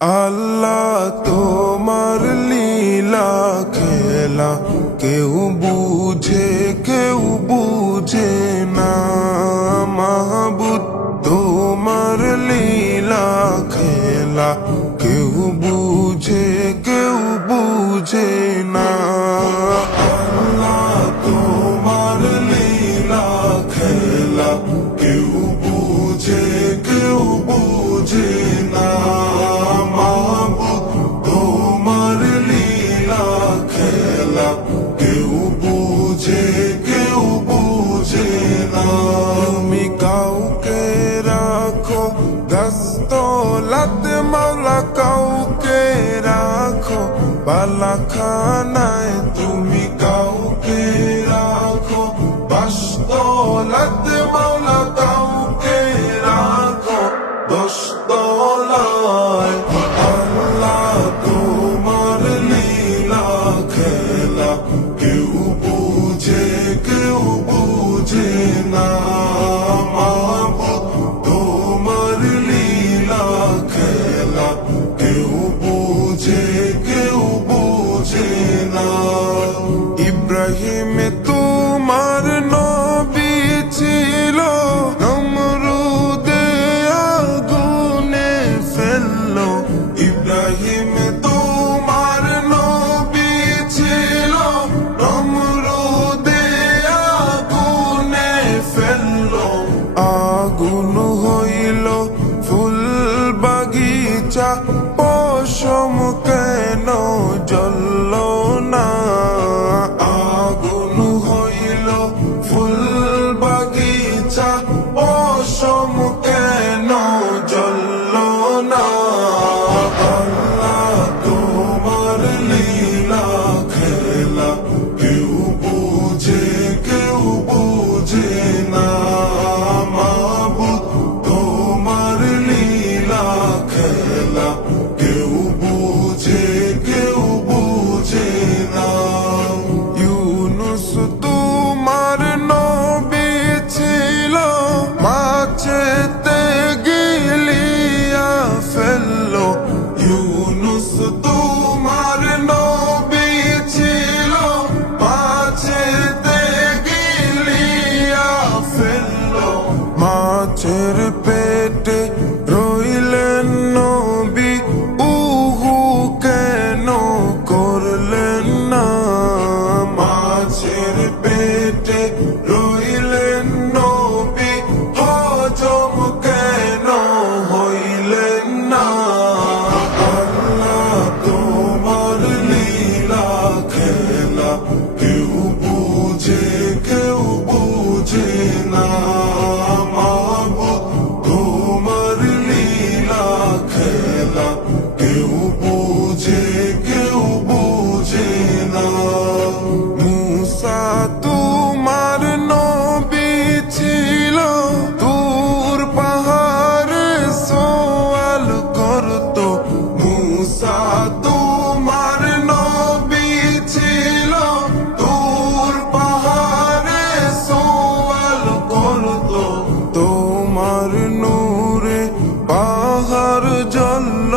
আল্লাহ তোমার লীলা খেলা কেউ বুঝে না। মাহবুদ তোমার লীলা খেলা কেউ বুঝে না। আল্লাহ তোমার লীলা খেলা কেউ বুঝে না। কেউ বুঝে না। তুমি কাউকে রাখো দস্তলাতে মাওলা, কাউকে রাখো বালাখানায়। তুমি কাউকে রাখো বাসতলাতে মাওলা, কাউকে রাখো দশতলায়। আল্লাহ তোমার লীলা খেলা কেউ বুঝে না। মাহবুদ তোমার লীলা খেলা কেউ বুঝে না। ইব্রাহিম তোমার নবী ছিল, নমরুদে আগুনে ফেললো। ইব্রাহিম তোমার নবী ছিল, নমরুদে আগুনে ফেললো। আগুন হইল ফুল বাগিচা, পশম কেন জ্বলল না। আগুন হইল ফুল বাগিচা, পশম কেন জ্বলল না। আল্লাহ তোমার লীলা খেলা কেউ বুঝে না। মাহবুদ তোমার লীলা খেলা কেউ বুঝে না। ইউনুস তোমার নবী ছিল, মাছেতে গিলিয়া ফেললো। ইউনুস তোমার নবী ছিল, মাছেতে গিলিয়া ফেললো। মাছের পেটে রইলেন নবী, উহু কেন করলেন না। মাছের পেটে রইলেন নবী, হজম কেন হইলেন না। আল্লাহ তোমার লীলা খেলা কেউ বুঝে না। মাহবুদ তোমার লীলা খেলা কেউ বুঝে না। মুসা তোমার নবী ছিল, দূর পাহাড়ে সওয়াল করতো। মুসা তোমার নবী ছিল, দূর পাহাড়ে সওয়াল করতো। তোমার নূরে পাহাড় জ্বলল,